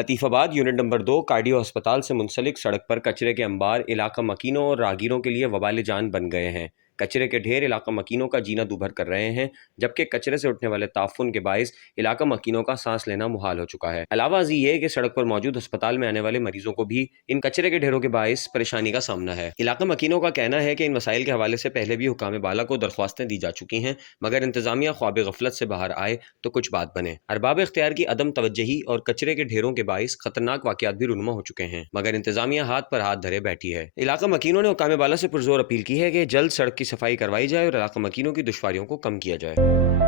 Latifabad unit number 2 cardio अस्पताल से मुंसलिक सड़क पर कचरे के अंबार इलाका मकीनों और राहगीरों के लिए वबाल जान बन गए हैं। कचरे के ढेर इलाका मकीनों का जीना दूभर कर रहे हैं, जबकि कचरे से उठने वाले ताफुन के बायस इलाका मकीनों का सांस लेना मुहाल हो चुका है। अलावा अजी ये कि सड़क पर मौजूद अस्पताल में आने वाले मरीजों को भी इन कचरे के ढेरों के बायस परेशानी का सामना है। इलाका मकीनों का कहना है कि इन वसाइल के हवाले से पहले भी हुकाम बाला को दरख्वास्तें दी जा चुकी हैं, मगर इंतजामिया ख्वाब गफलत से बाहर आए तो कुछ बात बने। अरबाब इख्तियार की अदम तवज्जही और कचरे के ढेरों के बायस खतरनाक वाकयात भी रुनुमा हो चुके हैं, मगर इंतजामिया हाथ पर हाथ धरे बैठी है। इलाका मकीनों ने हुकाम बाला से पुरजोर अपील की है कि जल्द सड़क की सफाई करवाई जाए और इलाका मकीनों की दुश्वारियों को कम किया जाए।